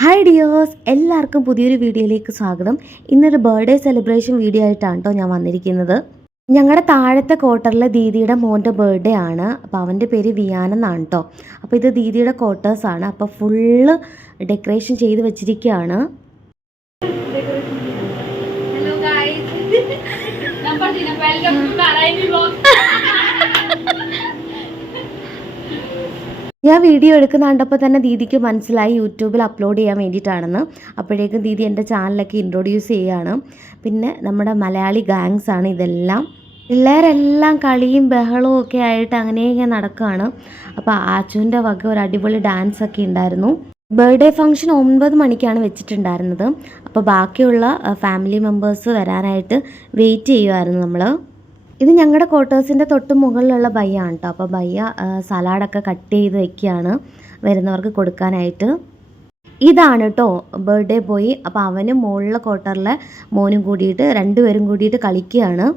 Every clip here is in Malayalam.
ഹായ് ഡിയേഴ്സ്, എല്ലാവർക്കും പുതിയൊരു വീഡിയോയിലേക്ക് സ്വാഗതം. ഇന്നൊരു ബർത്ത്ഡേ സെലിബ്രേഷൻ വീഡിയോ ആയിട്ടാണ് കേട്ടോ ഞാൻ വന്നിരിക്കുന്നത്. ഞങ്ങളുടെ താഴത്തെ ക്വാർട്ടറിലെ ദീദിയുടെ മോൻ്റെ ബർത്ത്ഡേ ആണ്. അപ്പോൾ അവൻ്റെ പേര് വിയാൻ എന്നാണ് കേട്ടോ. അപ്പോൾ ഇത് ദീദിയുടെ ക്വാർട്ടേഴ്സാണ്. അപ്പോൾ ഫുള്ള് ഡെക്കറേഷൻ ചെയ്ത് വെച്ചിരിക്കുകയാണ്. Hello guys, welcome to Narayani vlog. ഞാൻ വീഡിയോ എടുക്കുന്ന കണ്ടപ്പോൾ തന്നെ ദീദിക്ക് മനസ്സിലായി യൂട്യൂബിൽ അപ്ലോഡ് ചെയ്യാൻ വേണ്ടിയിട്ടാണെന്ന്. അപ്പോഴേക്കും ദീദി എൻ്റെ ചാനലൊക്കെ ഇൻട്രൊഡ്യൂസ് ചെയ്യുകയാണ്. പിന്നെ നമ്മുടെ മലയാളി ഗാങ്സ് ആണ് ഇതെല്ലാം. പിള്ളേരെല്ലാം കളിയും ബഹളവും ഒക്കെ ആയിട്ട് അങ്ങനെ ഇങ്ങനെ നടക്കുകയാണ്. അപ്പോൾ ആച്ചുവിൻ്റെ വക ഒരു അടിപൊളി ഡാൻസ് ഒക്കെ ഉണ്ടായിരുന്നു. ബർത്ത്ഡേ ഫംഗ്ഷൻ 9 മണിക്കാണ് വെച്ചിട്ടുണ്ടായിരുന്നത്. അപ്പോൾ ബാക്കിയുള്ള ഫാമിലി മെമ്പേഴ്സ് വരാനായിട്ട് വെയിറ്റ് ചെയ്യുമായിരുന്നു നമ്മൾ. ഇത് ഞങ്ങളുടെ ക്വാർട്ടേഴ്സിൻ്റെ തൊട്ട് മുകളിലുള്ള ബയ്യാണ് കേട്ടോ. അപ്പോൾ ബയ്യ സലാഡൊക്കെ കട്ട് ചെയ്ത് വെക്കുകയാണ് വരുന്നവർക്ക് കൊടുക്കാനായിട്ട്. ഇതാണ് കേട്ടോ ബർത്ത്ഡേ ബോയ്. അപ്പോൾ അവനും മുകളിലെ ക്വാർട്ടറിലെ മോനും കൂടിയിട്ട് രണ്ടുപേരും കൂടിയിട്ട് കളിക്കുകയാണ്.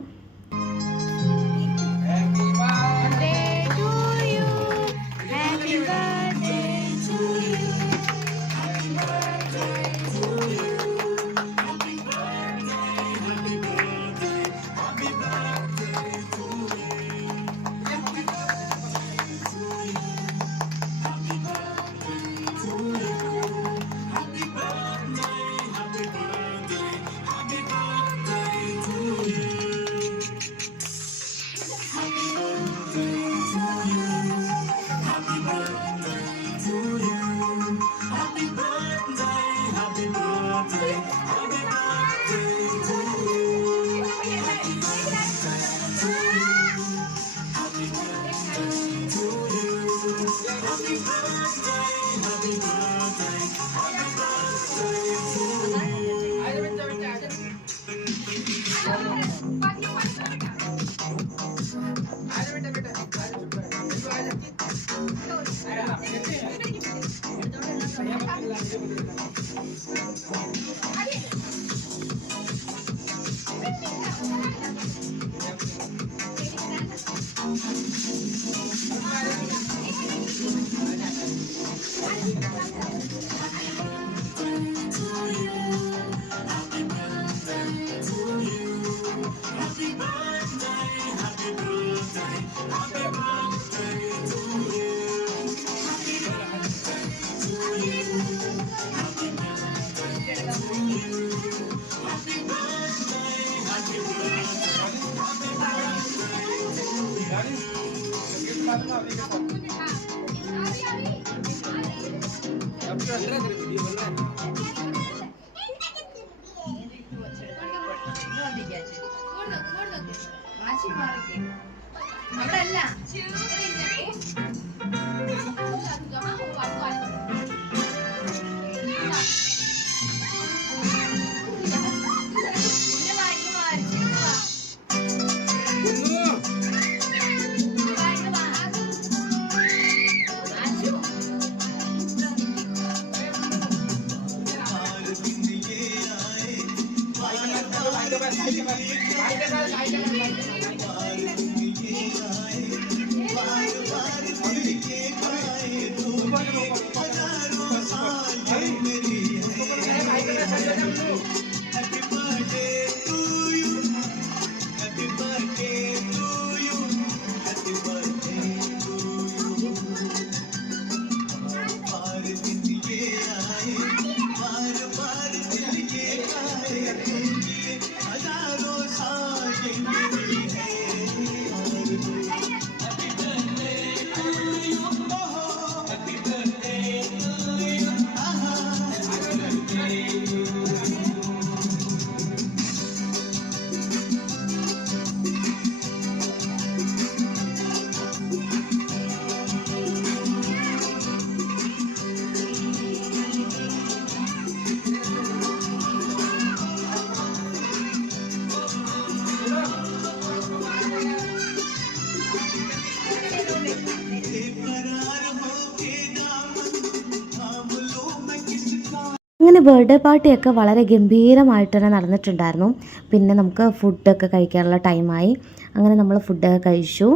അങ്ങനെ ബർത്ത്ഡേ പാർട്ടിയൊക്കെ വളരെ ഗംഭീരമായിട്ട് തന്നെ നടന്നിട്ടുണ്ടായിരുന്നു. പിന്നെ നമുക്ക് ഫുഡൊക്കെ കഴിക്കാനുള്ള ടൈമായി. അങ്ങനെ നമ്മൾ ഫുഡൊക്കെ കഴിച്ചു.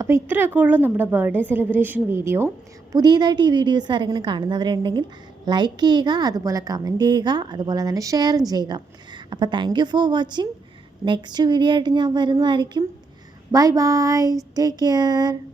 അപ്പോൾ ഇത്രയൊക്കെ ഉള്ളൂ നമ്മുടെ ബർത്ത്ഡേ സെലിബ്രേഷൻ വീഡിയോ. പുതിയതായിട്ട് ഈ വീഡിയോസ് ആരെങ്കിലും കാണുന്നവരുണ്ടെങ്കിൽ ലൈക്ക് ചെയ്യുക, അതുപോലെ കമൻറ്റ് ചെയ്യുക, അതുപോലെ തന്നെ ഷെയറും ചെയ്യുക. അപ്പോൾ thank you for watching. Next video ആയിട്ട് ഞാൻ വരുന്നതായിരിക്കും. Bye bye, take care.